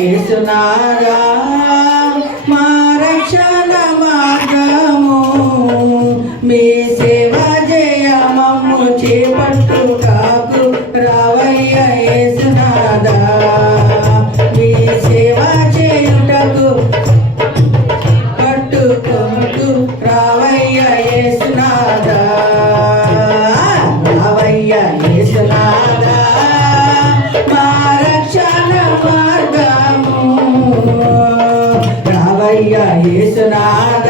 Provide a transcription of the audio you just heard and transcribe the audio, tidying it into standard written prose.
యేసునాదా మా రక్షణ మార్గము మీ సేవ జయ మమ్ము చేపట్టు కాకు రావయ్య యేసునాదా మీ సేవ చేయుటకు పట్టుకొంటూ రావయ్య యేసునాదా రావయ్య యేసునాదా మా రక్షణ మార్గము రావయ్య యేసునాదా